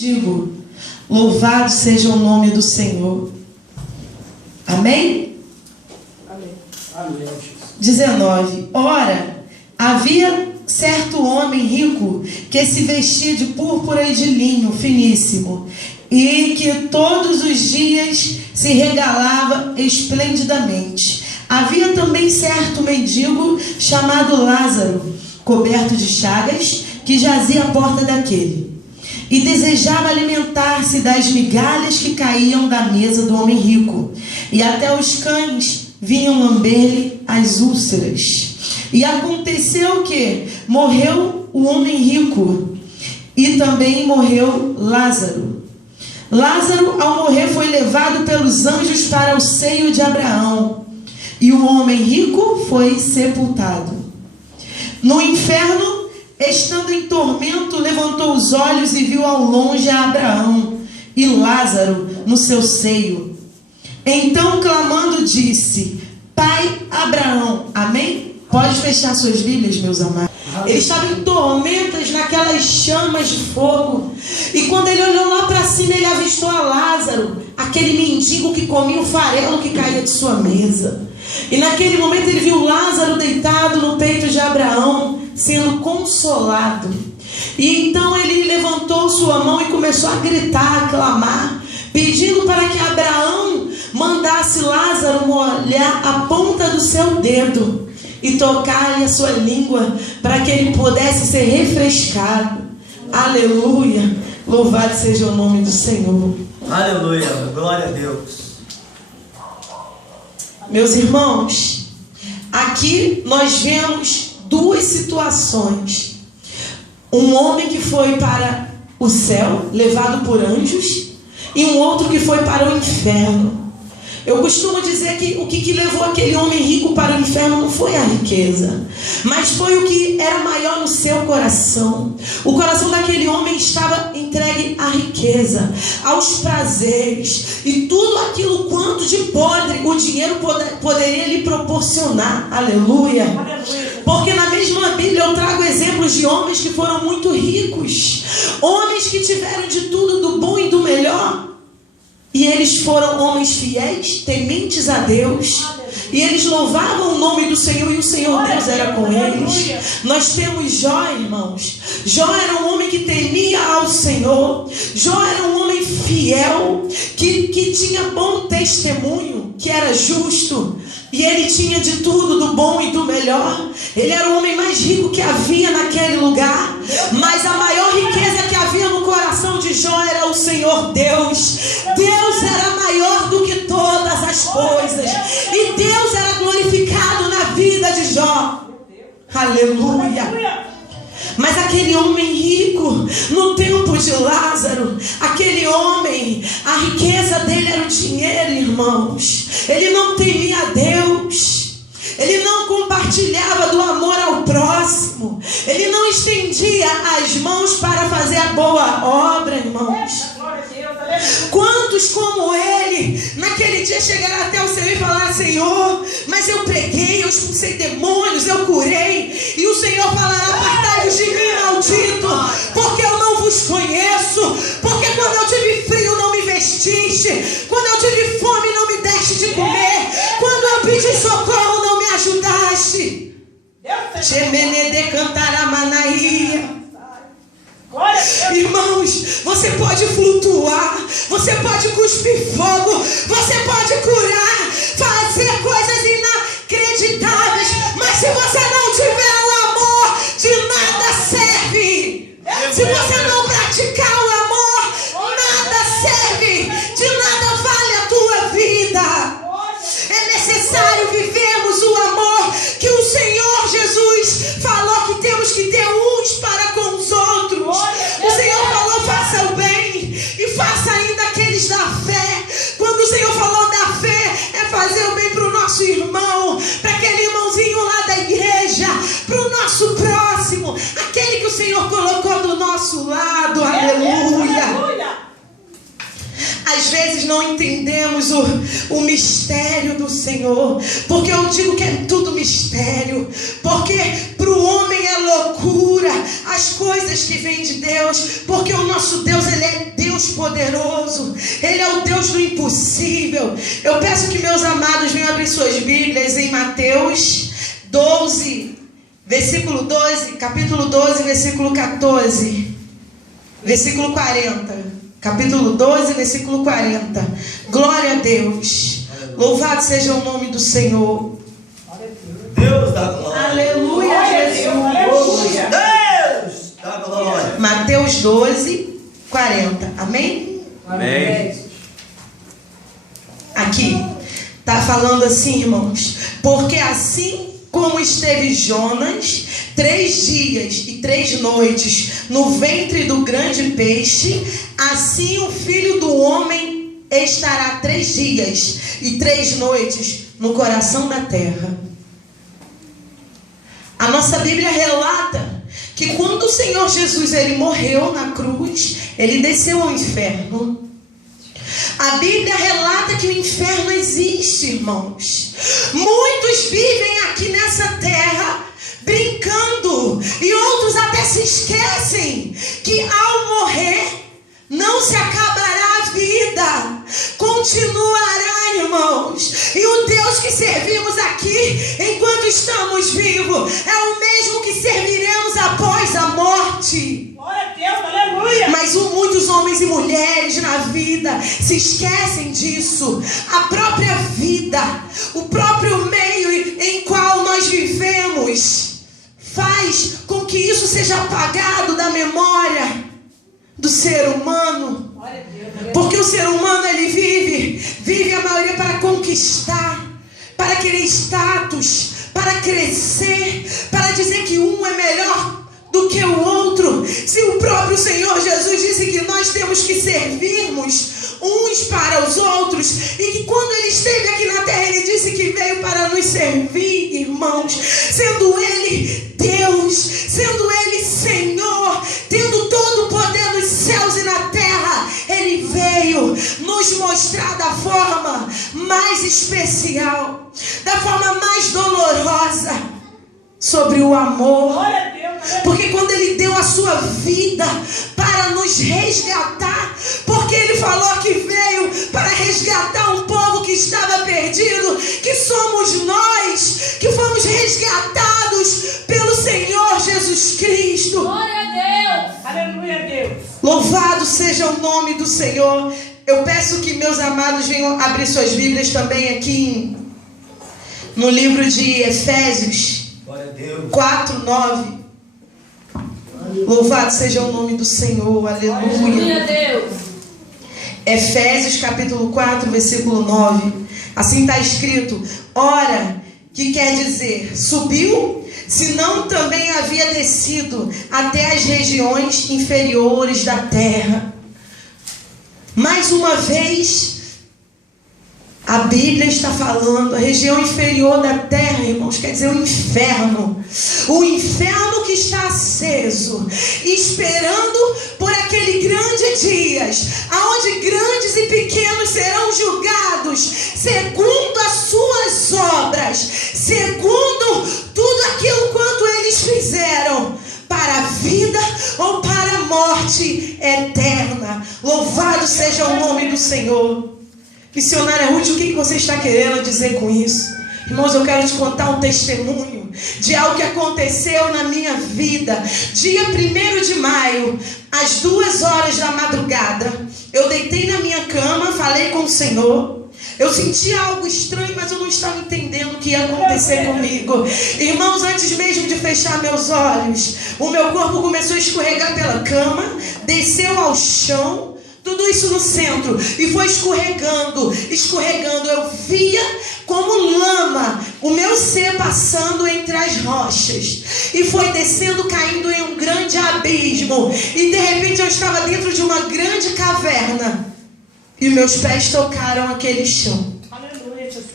Digo, louvado seja o nome do Senhor. Amém? Amém. 19. Ora, havia certo homem rico que se vestia de púrpura e de linho finíssimo, e que todos os dias se regalava esplendidamente. Havia também certo mendigo chamado Lázaro, coberto de chagas, que jazia à porta daquele, e desejava alimentar-se das migalhas que caíam da mesa do homem rico, e até os cães vinham lamber-lhe as úlceras. E aconteceu que morreu o homem rico, e também morreu Lázaro. Lázaro, ao morrer, foi levado pelos anjos para o seio de Abraão, e o homem rico foi sepultado. No inferno, estando em tormento, levantou os olhos e viu ao longe a Abraão e Lázaro no seu seio. Então, clamando, disse: Pai Abraão. Amém? Pode fechar suas Bíblias, meus amados. Ele estava em tormentas, naquelas chamas de fogo. E quando ele olhou lá para cima, ele avistou a Lázaro, aquele mendigo que comia o farelo que caía de sua mesa. E naquele momento ele viu Lázaro deitado no peito de Abraão, sendo consolado. E então ele levantou sua mão e começou a gritar, a clamar, pedindo para que Abraão mandasse Lázaro molhar a ponta do seu dedo e tocar-lhe a sua língua, para que ele pudesse ser refrescado. Aleluia! Louvado seja o nome do Senhor. Aleluia! Glória a Deus. Meus irmãos, aqui nós vemos duas situações. Um homem que foi para o céu, levado por anjos, e um outro que foi para o inferno. Eu costumo dizer que o que levou aquele homem rico para o inferno não foi a riqueza, mas foi o que era maior no seu coração. O coração daquele homem estava entregue à riqueza, aos prazeres e tudo aquilo quanto de podre o dinheiro poderia lhe proporcionar. Aleluia! Porque na mesma Bíblia eu trago exemplos de homens que foram muito ricos, homens que tiveram de tudo, do bom e do melhor. E eles foram homens fiéis, tementes a Deus. E eles louvavam o nome do Senhor, e o Senhor Deus era com eles. Nós temos Jó, irmãos. Jó era um homem que temia ao Senhor. Jó era um homem fiel, que tinha bom testemunho, que era justo. E ele tinha de tudo, do bom e do melhor. Ele era o homem mais rico que havia naquele lugar. Mas a maior riqueza que havia no coração de Jó era o Senhor Deus. Deus era maior do que todas as coisas. E Deus era glorificado na vida de Jó. Aleluia! Mas aquele homem rico, no tempo de Lázaro, aquele homem, a riqueza dele era o dinheiro, irmãos. Ele não temia a Deus. Ele não compartilhava do amor ao próximo. Ele não estendia as mãos para fazer a boa obra, irmãos. Quantos como ele, naquele dia chegaram até o Senhor e falaram: Senhor, mas eu preguei, eu expulsei demônios, eu curei. E o Senhor falará: apartai-vos de mim, maldito, porque eu não vos conheço. Porque quando eu tive frio não me vestiste, quando eu tive fome não me deste de comer, quando eu pedi socorro não me ajudaste. Gemene de cantar a manaia. Irmãos, você pode flutuar, você pode cuspir fogo, você pode curar, fazer coisas inacreditáveis, mas se você não tiver o amor, de nada serve. Se você não praticar o amor, nada serve, de nada vale a tua vida. É necessário vivermos o amor que o Senhor Jesus falou que temos que ter uns para com os outros. O Senhor falou: faça o bem e faça ainda aqueles da fé. Quando o Senhor falou da fé, é fazer o bem para o nosso irmão, para aquele irmãozinho lá da igreja, para o nosso próximo, aquele que o Senhor colocou do nosso lado. Aleluia! Às vezes não entendemos o mistério do Senhor, porque eu digo que é tudo mistério, porque para o homem é loucura as coisas que vêm de Deus, porque o nosso Deus, Ele é poderoso, Ele é o Deus do impossível. Eu peço que meus amados venham abrir suas Bíblias em Mateus 12, versículo 12, capítulo 12, versículo 14, versículo 40. Capítulo 12, versículo 40. Glória a Deus. Louvado seja o nome do Senhor. Deus da glória. Aleluia, Jesus. Deus da glória. Mateus 12, 40. Amém? Amém. Aqui está falando assim, irmãos: porque assim como esteve Jonas 3 dias e 3 noites no ventre do grande peixe, assim o Filho do Homem estará 3 dias e 3 noites no coração da terra. A nossa Bíblia relata que quando o Senhor Jesus ele morreu na cruz, ele desceu ao inferno. A Bíblia relata que o inferno existe, irmãos. Muitos vivem aqui nessa terra brincando, e outros até se esquecem que ao morrer não se acabará a vida, continuará, irmãos. E o Deus que servimos aqui enquanto estamos vivos é o mesmo que serviremos após a morte. Glória a Deus, aleluia. Mas muitos homens e mulheres na vida se esquecem disso. A própria vida, o próprio meio em qual nós vivemos faz com que isso seja apagado da memória do ser humano. Porque o ser humano ele vive a maioria para conquistar, para querer status, para crescer, para dizer que um é melhor do que o outro. Se o próprio Senhor Jesus disse que nós temos que servirmos uns para os outros, e que quando ele esteve aqui na terra ele disse que veio para nos servir, irmãos, sendo ele Deus, sendo ele Senhor, tendo todo o poder nos céus e na terra, ele veio nos mostrar da forma mais especial, da forma mais dolorosa, sobre o amor. Glória a Deus. Porque quando ele deu a sua vida para nos resgatar, porque ele falou que veio para resgatar um povo que estava perdido, que somos nós, que fomos resgatados pelo Senhor Jesus Cristo. Glória a Deus. Aleluia a Deus. Louvado seja o nome do Senhor. Eu peço que meus amados venham abrir suas Bíblias também aqui no livro de Efésios 4, 9. Louvado seja o nome do Senhor. Aleluia. Deus. Efésios capítulo 4, versículo 9. Assim está escrito: ora, que quer dizer, subiu, se não também havia descido até as regiões inferiores da terra. Mais uma vez, a Bíblia está falando, a região inferior da terra, irmãos, quer dizer o inferno. O inferno que está aceso, esperando por aquele grande dias, aonde grandes e pequenos serão julgados, segundo as suas obras, segundo tudo aquilo quanto eles fizeram, para a vida ou para a morte eterna. Louvado seja o nome do Senhor. Missionária Ruth, o que você está querendo dizer com isso? Irmãos, eu quero te contar um testemunho de algo que aconteceu na minha vida. Dia 1º de maio, às 2 horas da madrugada, eu deitei na minha cama, falei com o Senhor. Eu senti algo estranho, mas eu não estava entendendo o que ia acontecer comigo. Irmãos, antes mesmo de fechar meus olhos, o meu corpo começou a escorregar pela cama, desceu ao chão, tudo isso no centro, e foi escorregando. Eu via como lama o meu ser passando entre as rochas, e foi descendo, caindo em um grande abismo, e de repente eu estava dentro de uma grande caverna, e meus pés tocaram aquele chão. Aleluia, Jesus.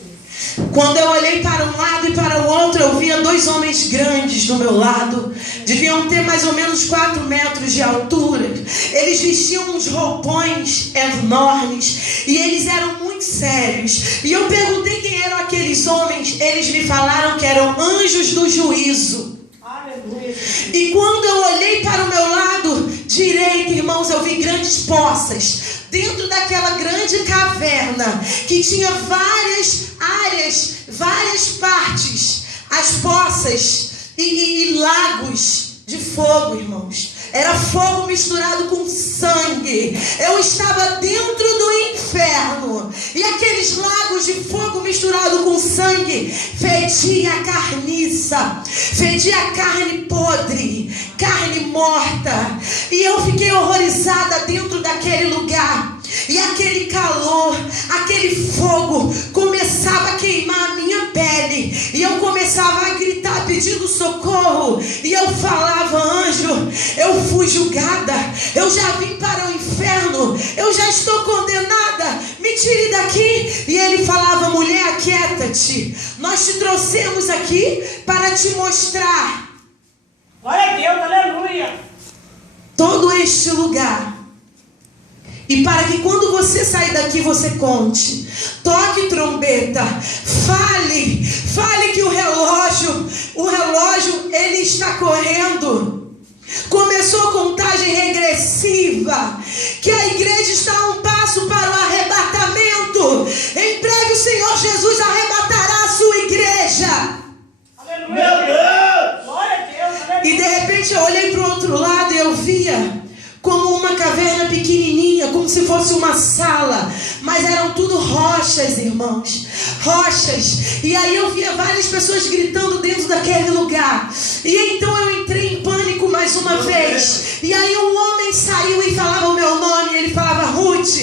Quando eu olhei para um lado e para o outro, eu via 2 homens grandes do meu lado. Deviam ter mais ou menos 4 metros de altura. Eles vestiam uns roupões enormes e eles eram muito sérios. E eu perguntei quem eram aqueles homens. Eles me falaram que eram anjos do juízo. Aleluia. E quando eu olhei para o meu lado, direita, irmãos, eu vi grandes poças. Dentro daquela grande caverna, que tinha várias áreas, várias partes, as poças e lagos de fogo, irmãos. Era fogo misturado com sangue. Eu estava dentro do inferno. E aqueles lagos de fogo misturado com sangue fedia a carniça, fedia a carne podre, carne morta. E eu fiquei horrorizada dentro daquele lugar. E aquele calor, aquele fogo começava a queimar a minha pele. E eu começava a gritar pedindo socorro. E eu falava: anjo, eu fui julgada, eu já vim para o inferno, eu já estou condenada, me tire daqui. E ele falava: mulher, aquieta-te, nós te trouxemos aqui para te mostrar. Glória a Deus, aleluia. Todo este lugar. E para que quando você sair daqui você conte, toque trombeta, fale que o relógio ele está correndo. Começou a contagem regressiva, que a igreja está a um passo para o arrebatamento. Em breve o Senhor Jesus arrebatará a sua igreja. Aleluia. Meu Deus! Glória a Deus, aleluia. E de repente eu olhei para o outro lado e eu via como uma caverna pequenininha, como se fosse uma sala, mas eram tudo rochas, irmãos, rochas. E aí eu via várias pessoas gritando dentro daquele lugar. E então eu entrei em pânico mais uma vez. E aí um homem saiu e falava o meu nome. Ele falava: Ruth,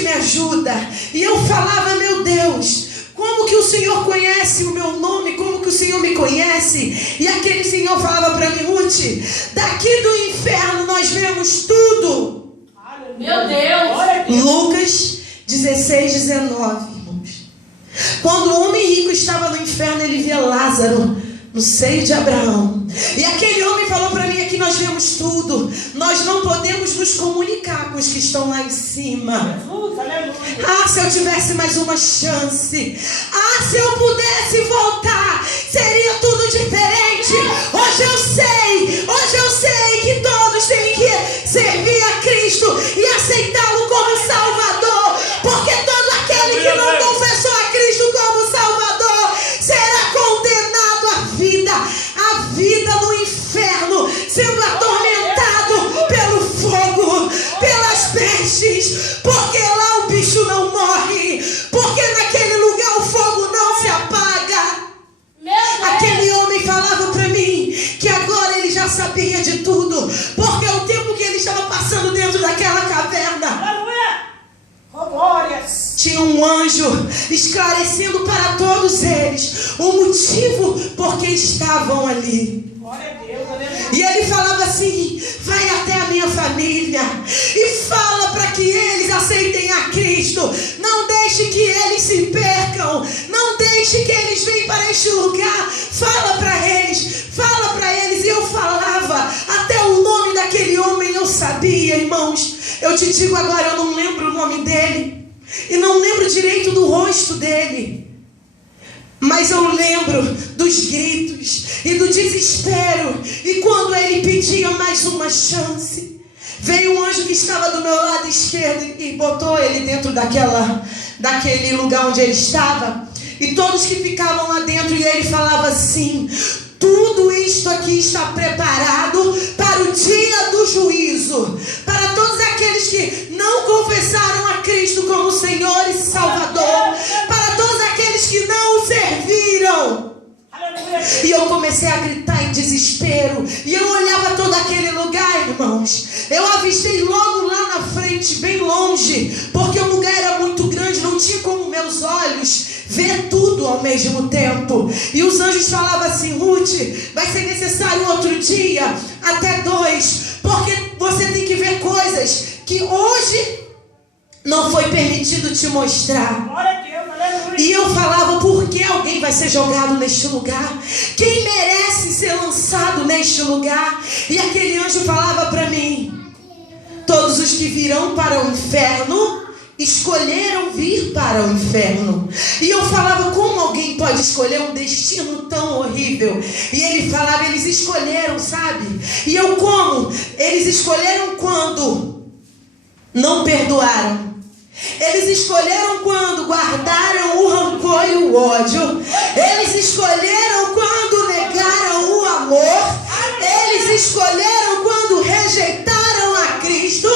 me ajuda. E eu falava: meu Deus, como que o Senhor conhece o meu nome? Como que o Senhor me conhece? E aquele Senhor falava para mim: Ruth, daqui do inferno nós vemos tudo. Meu Deus. Glória a Deus. Lucas 16:19, irmãos. Quando o homem rico estava no inferno, ele via Lázaro no seio de Abraão. E aquele homem falou para mim: aqui nós vemos tudo, nós não podemos nos comunicar com os que estão lá em cima. Jesus, aleluia. Ah, se eu tivesse mais uma chance. Ah, se eu pudesse voltar, seria tudo diferente. Hoje eu sei que todos têm que servir a Cristo e aceitá-lo como Salvador. Porque todo aquele que não confessou a Cristo como Salvador será condenado à vida no inferno, sendo atormentado pelo fogo, pelas pestes. Porque lá o bicho não morre, porque naquele lugar o fogo não se apaga. Aquele homem falava para mim que agora ele já sabia de tudo, porque o tempo que ele estava passando dentro daquela caverna, Aleluia. Oh, glórias. tinha um anjo esclarecendo para todos eles o motivo por que estavam ali. Glória a Deus, aleluia. E ele falava assim: vai até a minha família e fala para que eles aceitem a Cristo. Não deixe que eles se percam, não deixe que eles venham para este lugar. Fala para eles. E eu falava, até o nome daquele homem eu sabia, irmãos. Eu te digo agora, eu não lembro o nome dele e não lembro direito do rosto dele, mas eu lembro dos gritos e do desespero. E quando ele pedia mais uma chance, veio um anjo que estava do meu lado esquerdo e botou ele dentro daquele lugar onde ele estava. E todos que ficavam lá dentro, e ele falava assim: tudo isto aqui está preparado para o dia do juízo, para todos aqueles que não confessaram a Cristo como Senhor e Salvador, para todos aqueles que não o serviram. E eu comecei a gritar em desespero. E eu olhava todo aquele lugar, irmãos. Eu avistei logo lá na frente, bem longe, porque o lugar era muito grande, não tinha como meus olhos ver tudo ao mesmo tempo. E os anjos falavam assim: Ruth, vai ser necessário outro dia, até 2, porque você tem que ver coisas que hoje não foi permitido te mostrar. Glória a Deus, aleluia. E eu falava: por que alguém vai ser jogado neste lugar? Quem merece ser lançado neste lugar? E aquele anjo falava para mim: todos os que virão para o inferno escolheram vir para o inferno. E eu falava: como alguém pode escolher um destino tão horrível. E ele falava, eles escolheram, sabe? E eu como? Eles escolheram quando não perdoaram. Eles escolheram quando guardaram o rancor e o ódio. Eles escolheram quando negaram o amor. Eles escolheram quando rejeitaram a Cristo.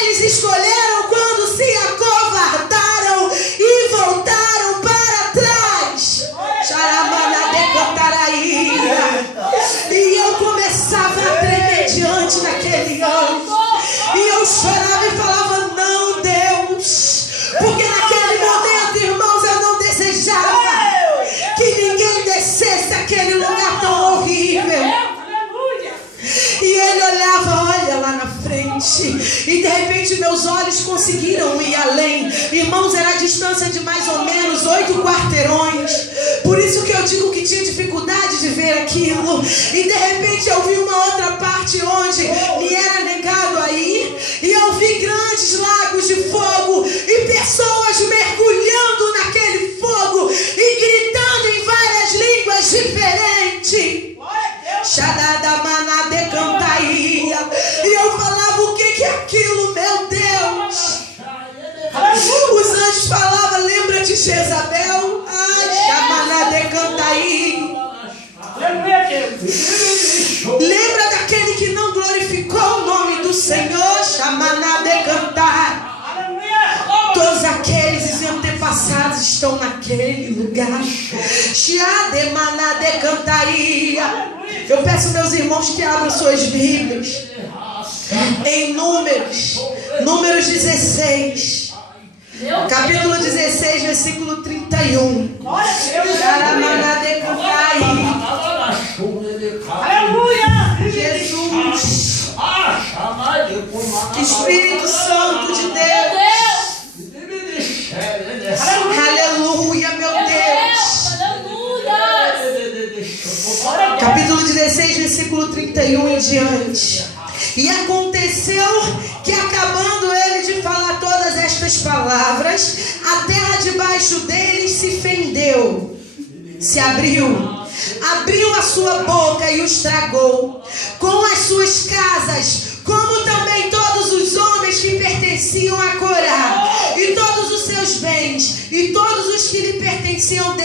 Eles escolheram quando se acovardaram e voltaram para trás. E eu começava a tremer diante daquele anjo. E eu chorava e falava, não, Deus. Porque naquele momento, irmãos, eu não desejava que ninguém descesse aquele lugar tão horrível. E ele olhava, olha lá na frente. E de repente meus olhos conseguiram ir além. Irmãos, era a distância de mais ou menos 8 quarteirões. Por isso que eu digo que tinha dificuldade de ver aquilo. E de repente eu vi uma outra parte onde me era negado a ir. E eu vi grandes lagos de fogo e pessoas mergulhando naquele fogo e gritando em várias línguas diferentes. E eu falava, o que é aquilo, meu Deus? Os anjos falavam, lembra de Jezabel? Lembra daquele que não glorificou o nome do Senhor? Todos aqueles antepassados estão naquele lugar. Eu peço meus irmãos que abram suas Bíblias em Números 16, capítulo 16, versículo 31. Jesus, Espírito Santo de Deus, aleluia, meu Deus. Capítulo 16, versículo 31 em diante. E aconteceu que, acabando ele de falar todas estas palavras, a terra debaixo deles se fendeu, se abriu a sua boca e os tragou, com as suas casas, como também todos os homens que pertenciam a Corá, e todos os seus bens, e todos os que lhe pertenciam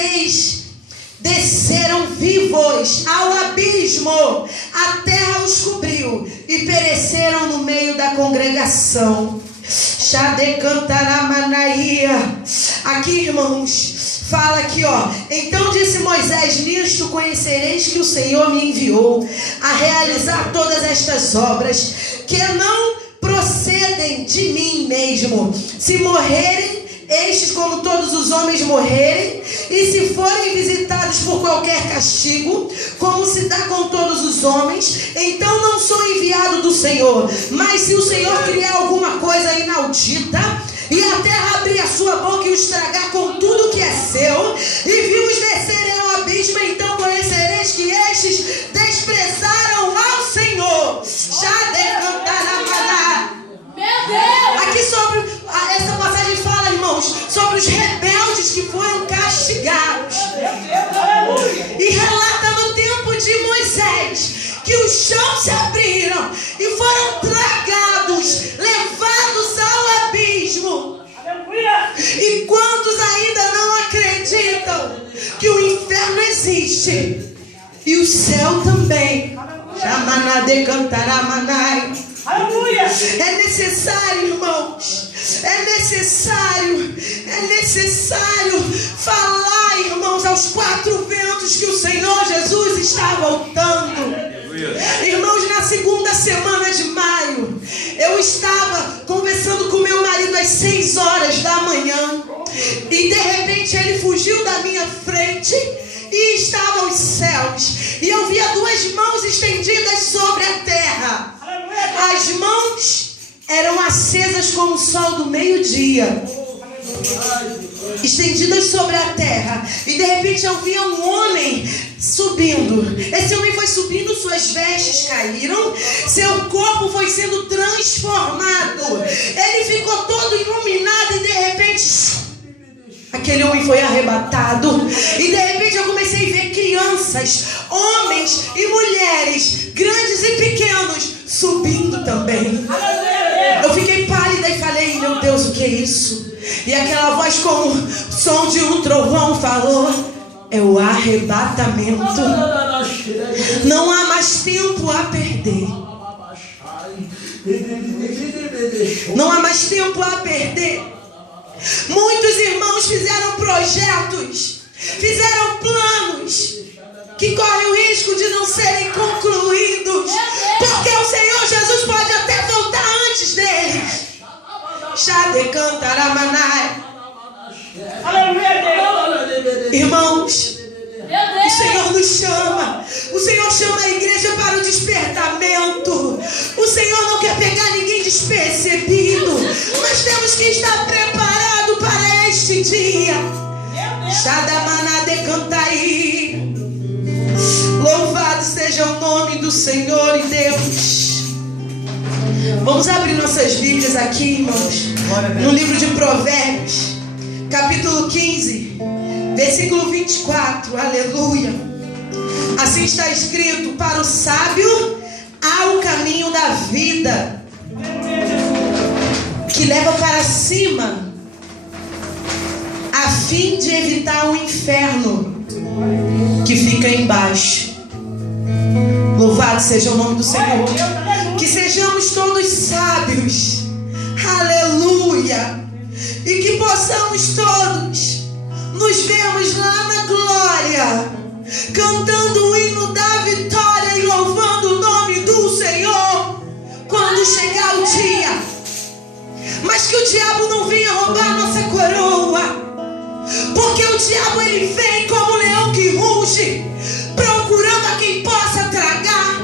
desceram vivos ao abismo. A terra os cobriu e pereceram no meio da congregação. Aqui, irmãos, fala aqui, ó. Então disse Moisés, nisto conhecereis que o Senhor me enviou a realizar todas estas obras, que não procedem de mim mesmo. Se morrerem estes como todos os homens morrerem, e se forem visitados por qualquer castigo, como se dá com todos os homens, então não sou enviado do Senhor. Mas se o Senhor criar alguma coisa inaudita, e a terra abrir a sua boca e os tragar com tudo que é seu, e vi-os descerem ao abismo, então conhecereis que estes desprezaram ao Senhor. Meu Deus! Aqui sobre essa passagem fala, irmãos, sobre os rebeldes que foram castigados. E relata no tempo de Moisés que os chãos se abriram e foram tragados, levados ao abismo. E quantos ainda não acreditam que o inferno existe e o céu também? É necessário, irmãos, é necessário falar, irmãos, aos 4 ventos que o Senhor Jesus está voltando. Irmãos, na segunda semana de maio, eu estava conversando com meu marido às 6 horas da manhã, e de repente ele fugiu da minha frente e estava aos céus, e eu via 2 mãos estendidas sobre a terra. As mãos eram acesas como o sol do meio-dia, estendidas sobre a terra, e de repente eu via um homem subindo. Esse homem foi subindo, suas vestes caíram, seu corpo foi sendo transformado, ele ficou todo iluminado, e de repente aquele homem foi arrebatado. E de repente eu comecei a ver crianças, homens e mulheres, grandes e pequenos, subindo também. Eu fiquei pálida e falei: meu Deus, o que é isso? E aquela voz como o som de um trovão falou: é o arrebatamento. Não há mais tempo a perder. Não há mais tempo a perder. Muitos irmãos fizeram projetos, fizeram planos que correm o risco de não serem concluídos, porque o Senhor Jesus pode até voltar antes deles. Irmãos, o Senhor nos chama. O Senhor chama a igreja para o despertamento. O Senhor não quer pegar ninguém despercebido. Mas temos que estar preparados para este dia. Louvado seja o nome do Senhor e Deus. Vamos abrir nossas Bíblias aqui, irmãos, no livro de Provérbios, capítulo 15, versículo 24. Aleluia. Assim está escrito: para o sábio há o caminho da vida, que leva para cima, a fim de evitar o inferno que fica embaixo. Louvado seja o nome do Senhor. Que sejamos todos sábios. Aleluia. E que possamos todos nos vermos lá na glória, cantando o hino da vitória e louvando o nome do Senhor quando chegar o dia. Mas que o diabo não venha roubar nossa coroa, porque o diabo ele vem como um leão que ruge, procurando a quem possa tragar.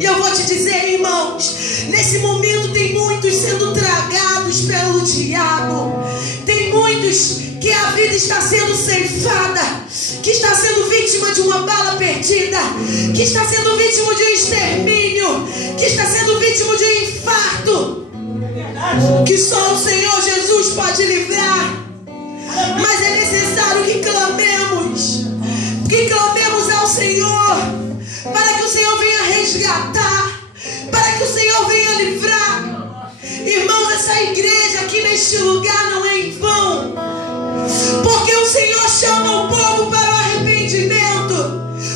E eu vou te dizer, irmãos, nesse momento tem muitos sendo tragados pelo diabo. Tem muitos que a vida está sendo ceifada, que está sendo vítima de uma bala perdida, que está sendo vítima de um extermínio, que está sendo vítima de um infarto, que só o Senhor Jesus pode livrar. Mas é necessário que clamemos ao Senhor, para que o Senhor venha resgatar, para que o Senhor venha livrar. Irmãos, essa igreja aqui neste lugar não é em vão, porque o Senhor chama o povo para o arrependimento.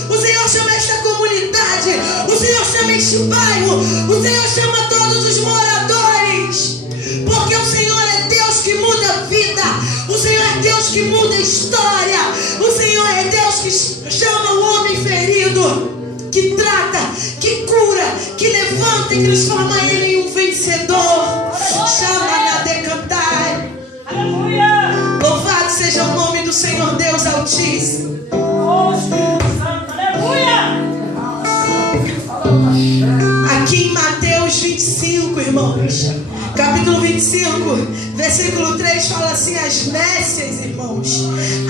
O Senhor chama esta comunidade, o Senhor chama este bairro, o Senhor chama todos os moradores, porque o Senhor é Deus que muda a vida, o Senhor é Deus que muda a história, o Senhor é Deus que chama o homem ferido, que trata, que cura, que levanta e transforma ele em um vencedor. Chama na decantar. Aleluia. Louvado seja o nome do Senhor Deus Altíssimo. Oh, Espírito Santo. Aleluia. Aqui em Mateus 25, irmãos, capítulo 25, versículo 3, fala assim: as nécias, irmãos,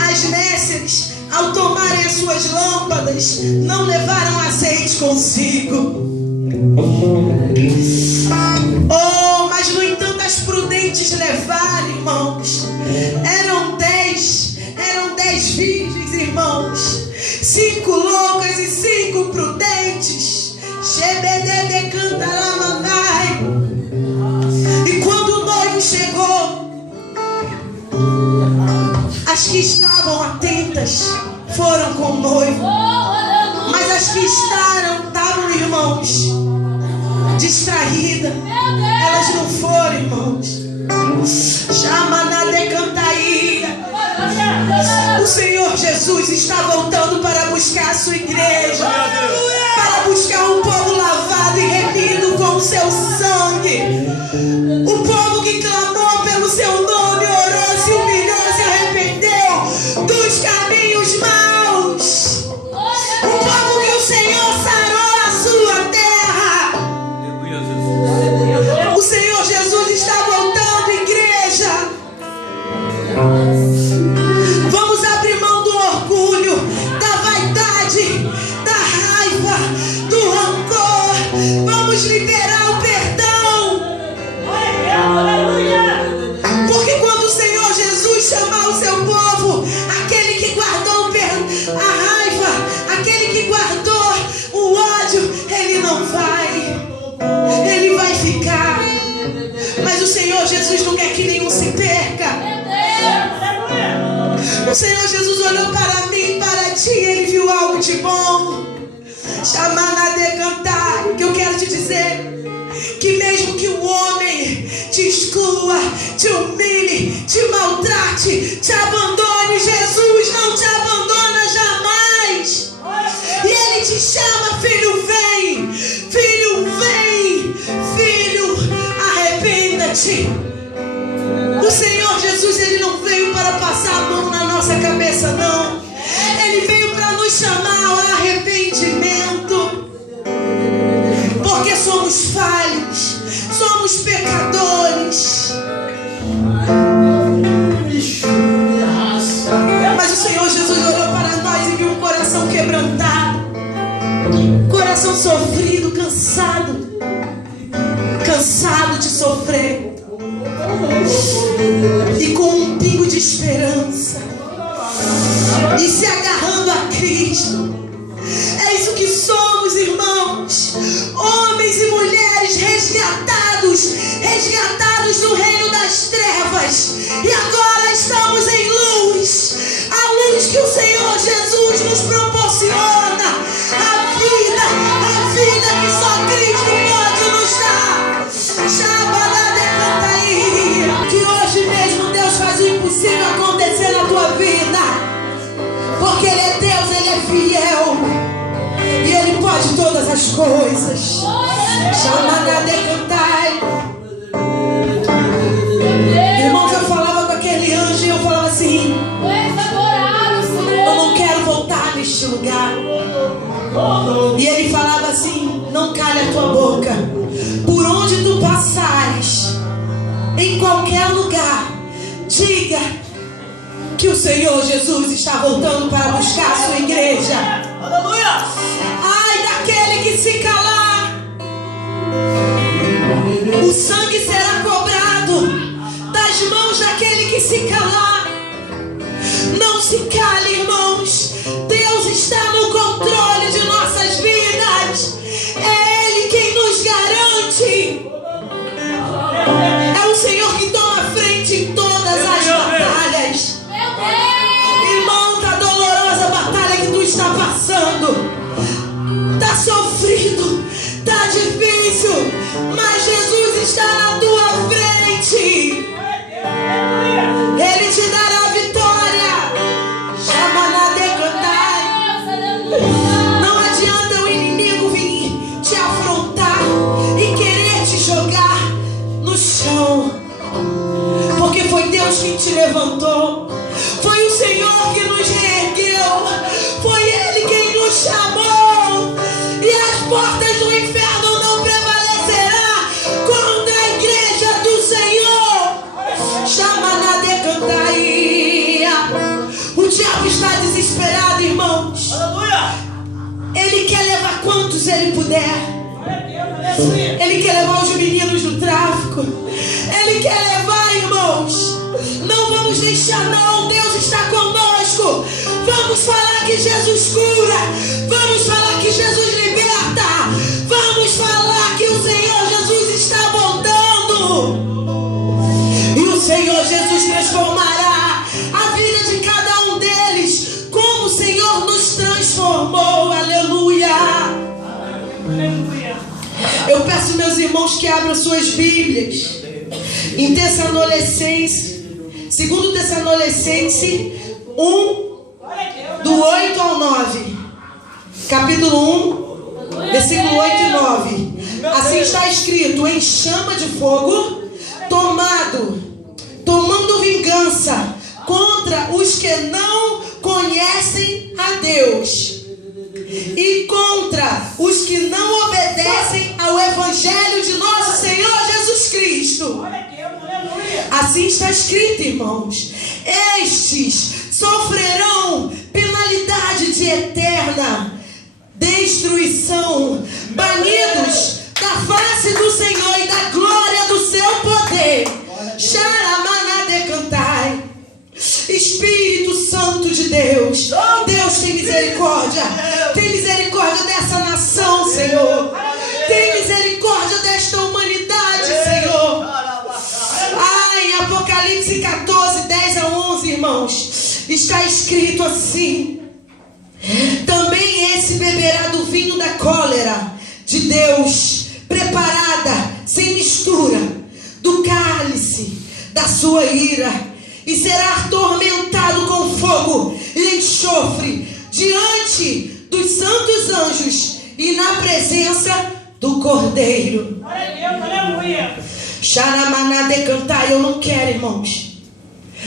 as nécias, ao tomarem as suas lâmpadas, não levaram azeite consigo. Oh, mas no entanto as prudentes levaram, irmãos. Eram 10 virgens, irmãos, 5 loucas e 5 prudentes. Shebedede cantaramandai. E quando o noivo chegou, as que estavam atentas foram com o noivo, mas as que estavam, irmãos, distraídas, elas não foram, irmãos. Chama na decantaíra. O Senhor Jesus está voltando para buscar a sua igreja, para buscar um povo lavado e remido com o seu sangue, o povo que clamou pelo seu nome, orou, se humilhou, se arrependeu dos caminhos maus, o povo que o Senhor sarou a sua terra. O Senhor Jesus está voltando, igreja. Mas o Senhor Jesus não quer que nenhum se perca. O Senhor Jesus olhou para mim, para ti, Ele viu algo de bom. Chamar de cantar. Que eu quero te dizer que mesmo que o homem te exclua, te humilhe, te maltrate, te abandone, Jesus não te abandona jamais. E Ele te chama, filho, vem. Filho, vem. Filho, arrependa-te. O Senhor Jesus, Ele não veio para passar a mão na nossa cabeça, não. Ele veio para nos chamar ao arrependimento. Porque somos falhos, somos pecadores. Mas o Senhor Jesus olhou para nós e viu um coração quebrantado, coração sofrido, cansado de sofrer, e com um pingo de esperança, e se agarrando a Cristo. É isso que somos, irmãos, homens e mulheres resgatados do reino das trevas, e agora estamos em luz, a luz que o Senhor Jesus nos proporciona, a vida que só Cristo pode nos dar. Que hoje mesmo Deus faz o impossível acontecer na tua vida, porque Ele é Deus, Ele é fiel, e Ele pode todas as coisas. Irmãos, eu falava com aquele anjo e eu falava assim: eu não quero voltar neste lugar. E ele falava assim: não cale a tua boca, por onde tu passares, em qualquer lugar, diga que o Senhor Jesus está voltando para buscar a sua igreja. Aleluia! Ai daquele que se calar, o sangue será cobrado das mãos daquele que se calar. Não se cale, irmãos. Deus está no controle de nossas vidas. É Ele quem nos garante. É o Senhor que toma a frente em todas as batalhas. Irmão, tá dolorosa a batalha que tu está passando. Tá sofrido, tá difícil, mas Jesus está na tua frente. Ele te dará a vitória. Chama na decantar. Não adianta o inimigo vir te afrontar e querer te jogar no chão, porque foi Deus quem te levantou, foi o Senhor que nos reergueu, foi Ele quem nos chamou, e as portas do inferno não prevalecerá contra a igreja do Senhor. Chama na decantaria. O diabo está desesperado, irmãos. Ele quer levar quantos ele puder. Ele quer levar os meninos do tráfico. Ele quer levar, irmãos. Não vamos deixar, não. Deus está conosco. Vamos falar que Jesus cura. Vamos falar que Jesus liberta. Vamos falar que o Senhor Jesus está voltando. E o Senhor Jesus transformará a vida de cada um deles, como o Senhor nos transformou. Aleluia. Eu peço, meus irmãos, que abram suas Bíblias em Tessalonicenses, 2 Tessalonicenses 1, do 8 ao 9. Capítulo 1, versículo 8 e 9. Assim está escrito: em chama de fogo, tomando vingança contra os que não conhecem a Deus e contra os que não obedecem ao Evangelho de nosso Senhor Jesus Cristo. Assim está escrito, irmãos: estes sofrerão penalidade de eterna destruição, banidos da face do Senhor e da glória do seu poder. Xaramanadecantrai. Espírito Santo de Deus, Deus tem misericórdia. Tem misericórdia dessa nação, Senhor. Tem misericórdia desta humanidade, Senhor. está escrito assim: também esse beberá do vinho da cólera de Deus, preparada sem mistura, do cálice da sua ira, e será atormentado com fogo e enxofre diante dos santos anjos e na presença do Cordeiro. Aleluia. Xaramaná de cantar. Eu não quero, irmãos.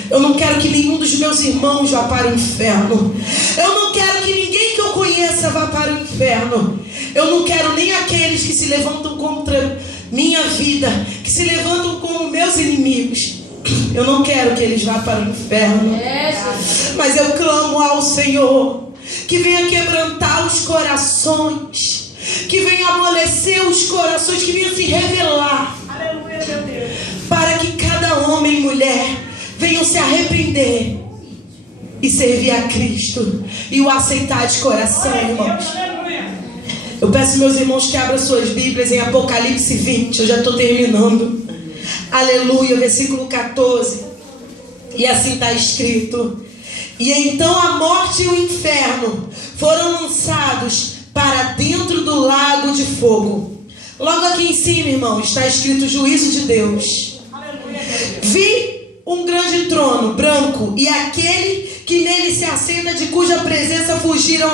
Eu não quero que nenhum dos meus irmãos vá para o inferno. Eu não quero que ninguém que eu conheça vá para o inferno. Eu não quero nem aqueles que se levantam contra minha vida, que se levantam como meus inimigos. Eu não quero que eles vá para o inferno. Mas eu clamo ao Senhor que venha quebrantar os corações, que venha amolecer os corações, que venha se revelar. Aleluia, meu Deus. Para que cada homem e mulher venham se arrepender e servir a Cristo e o aceitar de coração, irmãos. Eu peço, meus irmãos, que abram suas Bíblias em Apocalipse 20. Eu já estou terminando. Aleluia, versículo 14. E assim está escrito: e então a morte e o inferno foram lançados para dentro do lago de fogo. Logo aqui em cima, irmão, está escrito juízo de Deus. Vi um grande trono branco e aquele que nele se assenta, de cuja presença fugiram